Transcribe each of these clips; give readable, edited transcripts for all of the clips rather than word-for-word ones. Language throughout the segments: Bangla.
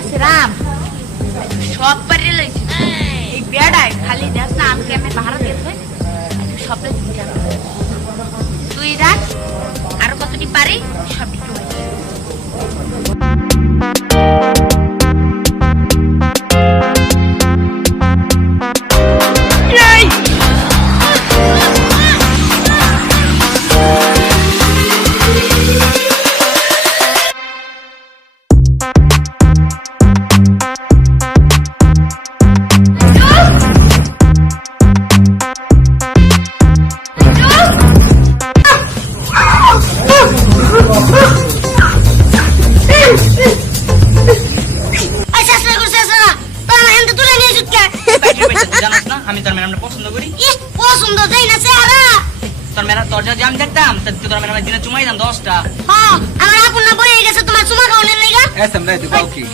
আছে রাম সব পারে লইছে এই বেড়ায় খালি দেখ না আমাকে আমি পাহারা দিয়েছে সবটা তুই রাখ আর কতটি পারি সব একটু আমি তোর ম্যাডামটা পছন্দ করি পছন্দ দেই না চেহারা তোর ম্যাডাম তোর যদি আমি দেখতাম তোর ম্যাডাম দিনে চুমাই দাম 10টা হ্যাঁ আমার আপন না বই গেছে তোমার চুমা খাওয়ানোর লাগা এসম রে তুই কি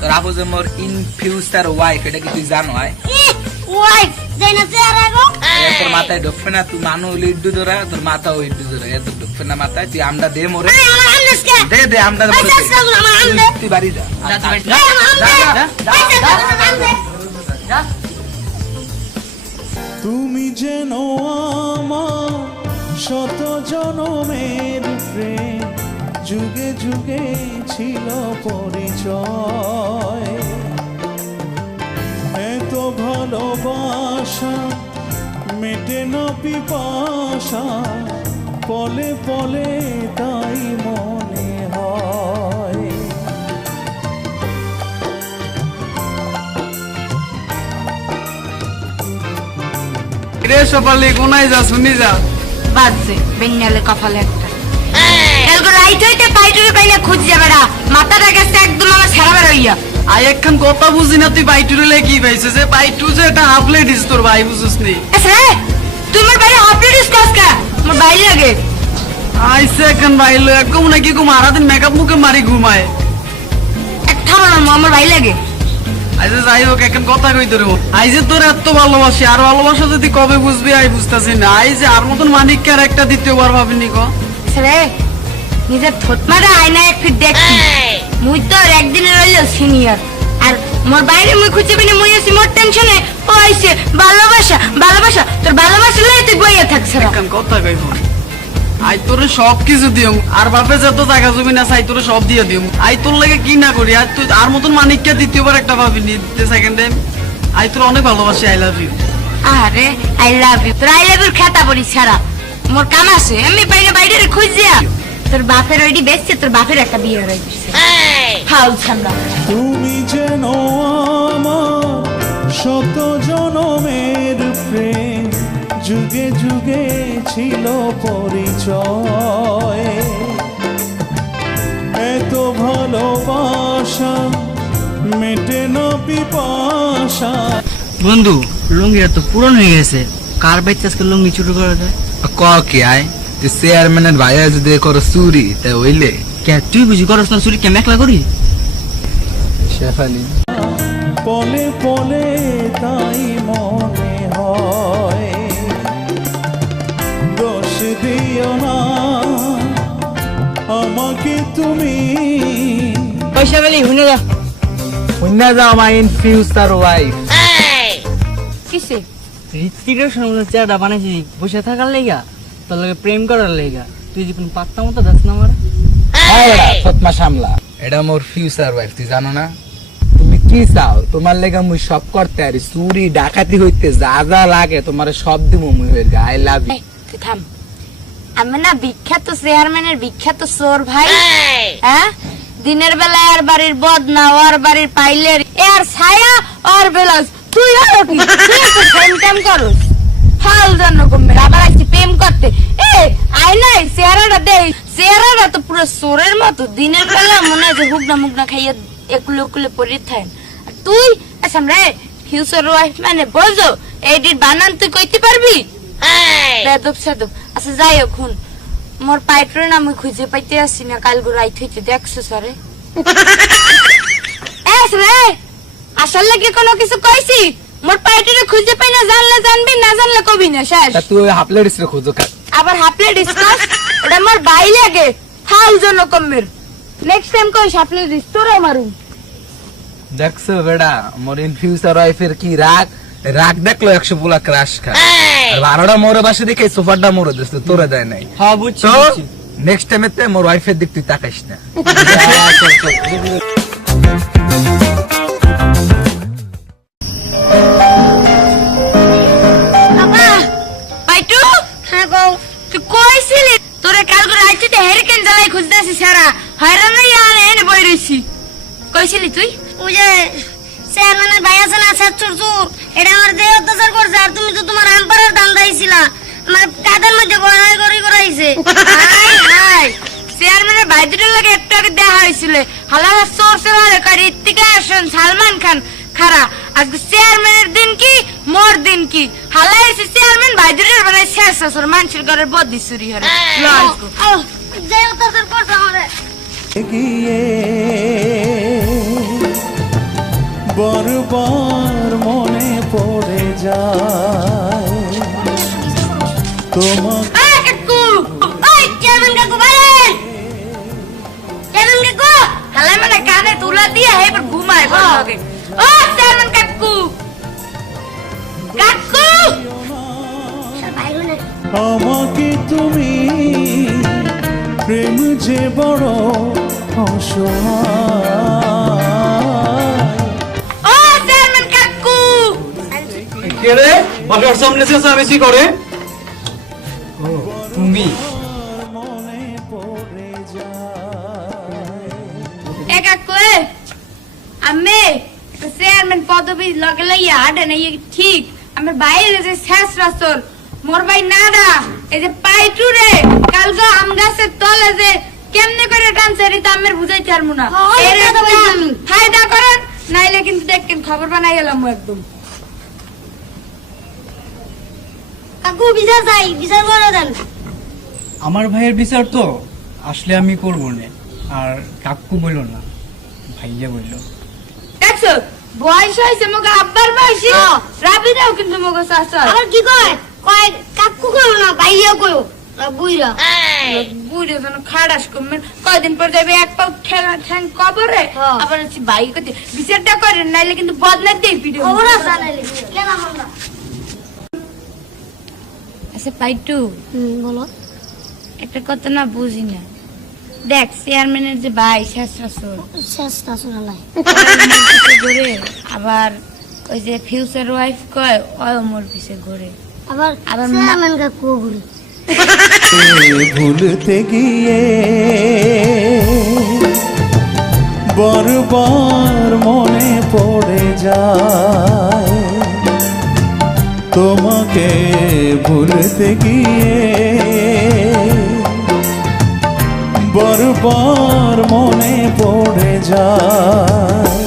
তোর আপু যে মোর ইন ফিউচার ওয়াইফ এটা কি তুই জানো হয় ওয়াইফ দেই না চেহারা গো তোর মাথায় ঢুকবে না তুই মানু লিড্ডু ধরা তোর মাথা ওই লিড্ডু ধরা এত ঢুকবে না মাথায় তুই আমরা দে মোরে দে দে আমরা তুই বাড়ি যা তুমি যেন আমার শত জনমের প্রেম যুগে যুগে ছিল পরিচয় এত ভালোবাসা মেটে না পিপাসা পলে পলে তাই মনে হয় রে সপালি কোনায় যা শুনি যা বাজছে বেঙ্গালে কপালে একটা এলগো রাইট হইতে পাইটুরে পাইলে খুঁজ যাবে না মাথাটা গেছে একদম আমার সারা বের হইয়া আই একখান কথা বুঝি না তুই পাইটুরে কি পাইছে যে পাইটু যে এটা হাফলে ডিস তোর ভাই বুঝছিস নি আচ্ছা তুই আমার বাইরে হাফলে ডিসকাস কা আমার বাইরে লাগে আইছে একখান ভাইলো একদম নাকি কো মারা দিন মেকআপ মুখে মারি ঘুমায় এক থামানো আমার বাইরে লাগে আইছে যাই হোক একখান কথা কই তোর আইছে তোর এত ভালোবাসি আর ভালোবাসা যদি কবে বুঝবি আই বুঝতাছি না আইছে আর মতন মানিককে আর একটা দ্বিতীয়বার ভাবিনি কো আরে নিজের থতমাটা আয়না একটু দেখছি মুই তো একদিনের রইলো সিনিয়র আর মোর বাইরে মুই খুঁজে পেনি মুই আছি মোর টেনশনে ও আইছে ভালোবাসা ভালোবাসা তোর ভালোবাসা লই তুই বইয়া থাকছ একখান কথা কই আই তোরে সব কিছু দিও আর বাপে যত টাকা জমি না চাই তোরে সব দিয়ে দিও আই তোর লাগে কি না করি আর তুই আর মতন মানিককে দ্বিতীয়বার একটা ভাবিনি সেকেন্ড টাইম আই তোর অনেক ভালোবাসি আই লাভ ইউ আরে আই লাভ ইউ তোর আই লাভ ইউ খেতা পড়ি ছাড়া মোর কাম আছে আমি বাইরে বাইরে খুঁজিয়া তোর বাপের ওইডি বেচছে তোর বাপের একটা বিয়ে হয়ে গেছে হাউল ছামড়া তুমি যেন আমার শত জনমের প্রেম যুগে যুগে ছিল পরিচয় এত ভালোবাসা মেটে না পিপাসা বন্ধু লুঙ্গি তো পুরনো হয়ে গেছে কার বাইতে আজকে লুঙ্গি চুরি করা যায় ক কি আয় তুই চেয়ারম্যানের ভাইয়া যদি করো চুরি তাই হইলে কে তুই বুঝি করস না চুরি কে মেখলা করি শেফালি পলে পলে তাই মনে হয় দোষ দিও না আমাকে তুমি পয়সা পেলি হুনে যা হুন্না যাও মাই ইন ফিউচার ওয়াইফ কিসে ঋত্বিকের সঙ্গে চেয়ারটা বানাইছি বসে থাকার লেগা তোর লগে প্রেম করার লেগা তুই যে কোনো পাত্তা মতো দাস না আমার ফতমা সামলা এটা মোর ফিউচার ওয়াইফ তুই জানো না তুমি কি চাও তোমার লেগে মুই সব করতে আরি চুরি ডাকাতি হইতে যা যা লাগে তোমার সব দিব মুই হয়ে আই লাভ ইউ তুই থাম আমি না বিখ্যাত চেয়ারম্যানের বিখ্যাত চোর ভাই হ্যাঁ দিনের বেলা আর বাড়ির বদনা ওর বাড়ির পাইলের এর ছায়া আর বেলাস তুই আর কি তুই তো প্রেম টেম করস হাল জানো কমে আবার আসছি প্রেম করতে এ আই নাই চেহারাটা দেই চেহারাটা তো পুরো চোরের মতো দিনের বেলা মনে হয় যে হুগনা মুগনা খাইয়া একুলে উকুলে পড়ে থাকেন আর তুই আসাম রে ফিউচার ওয়াইফ মানে বোঝো এডিট বানান তুই কইতে পারবি বেদব সাদব আচ্ছা যাই হোক হুন মোর পাইটরে না আমি খুঁজে পাইতে আসি না কাল গো রাইত হইতে দেখছো সরে এস রে আসলে কি কোনো কিছু কইছি মোর পাইটরে খুঁজে পাই না জানলে জানবি না জানলে কবি না শেষ তুই হাফলেট ইসরে খোঁজো কা আবার হাফলে ডিসকাস ওটা মোর বাই লাগে হাল জন্য কমের নেক্সট টাইম কই হাফলে ডিস তোরে মারুম দেখছো বেটা মোর ইন ফিউচার ওয়াইফের কি রাগ রাগ দেখলো 100 পোলা ক্রাশ খা আর 12টা মোরে বাসে দেখে সোফারটা মোরে দিছে তোরে দেয় নাই হ্যাঁ বুঝছি তো বুঝছি। নেক্সট টাইমেতে মোর ওয়াইফের দিক তুই তাকাইস না বাবা পাইটু হ্যাঁ গো তুই কইছিলি তোরে কাল করে আইতে হেরিকেন জ্বালাই খুঁজতেছি সারা হয়রান হইয়া এনে বই রইছি কইছিলি তুই ওই যে চেয়ারম্যানের ভাই আছে না ছাত্র চোর এটা আমার দেহ অত্যাচার করছে আর তুমি তো তোমার আম্পারের দাম দাইছিলা আমার কাদের মধ্যে গড়াই করি করাইছে হাই হাই চেয়ারম্যানের ভাই দুটোর লগে একটু আগে দেখা হয়েছিল হালালা চোর চোর হলে কয় ঋত্বিকা রোশন সালমান খান খারা আজকে চেয়ারম্যানের দিন কি মোর দিন কি হালাই এসে চেয়ারম্যান ভাই দুটোর মানে শেষ আসর মানুষের ঘরের বদি চুরি হরে দেহ অত্যাচার করছে আমাদের গিয়ে বারবার মনে পড়ে যায় তোমাকে এই কাকু ওই চেয়ারম্যান কাকু বলেন চেয়ারম্যান কাকু হালাই মানে কানে তুলা দিয়ে এবার ঘুমায় লগে ও চেয়ারম্যান কাকু কাকু বাইরে না আমাকে তুমি প্রেম যে বড় অসহায় ও চেয়ারম্যান কাকু কে রে বাসার সামনে চেঁচামেচি করে তুমি মনে পড়ে যায় এ কাকু আমি চেয়ারম্যান পদবি লগে লইয়া আডে না ঠিক আমার বাইরে যে শেষ রাসল মোর ভাই নাদা এই যে পাইটু রে কালকে আম গাছের তলে যে কেমনে করে টানছে রে তো আমার বুঝাইতে পারবো না ওই এর কথা বলছি আমি। ফায়দা করেন নাইলে কিন্তু দেখেন খবর বানাই গেলাম একদম কাকু বিচার চাই বিচার করে দেন আমার ভাইয়ের বিচার তো আসলে আমি করবো না আর কাকু বললো না ভাইয়া বললো দেখছো বয়স হয়েছে মোকে আব্বার বয়সী হ্যাঁ। রাবি দাও কিন্তু মোকে শাসন আবার কি কয় কয় কাকু কইও না ভাইয়া কইও বুইরা বুড়ে যেন খাড়াস কমেন কয়দিন পর যাবে এক পাও ঠ্যাং কবরে হ্যাঁ। আবার হচ্ছে ভাই করতে বিচারটা করেন নাইলে কিন্তু বদলা দিয়ে ভিডিও খবর আছে নাইলে কেন আমরা আচ্ছা পাইটু বলো একটা কথা না বুঝি না দেখ চেয়ারম্যানের যে ভাই শেষরাসর চেষ্টা শুনালাই ঘুরে আবার ওই যে ফিউচার ওয়াইফ কয় ওই মোর পিছে ঘুরে আবার আবার চেয়ারম্যান কাকু ঘুরি ভুলতে গিয়ে বারবার মনে পড়ে যায় তোমাকে ভুলতে গিয়ে বারবার মনে পড়ে যায়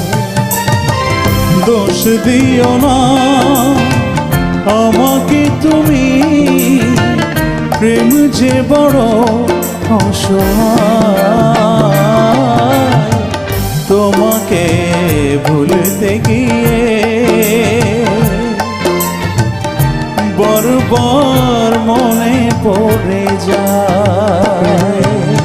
দোষ দিও না আমাকে তুমি প্রেম যে বড় অসহায়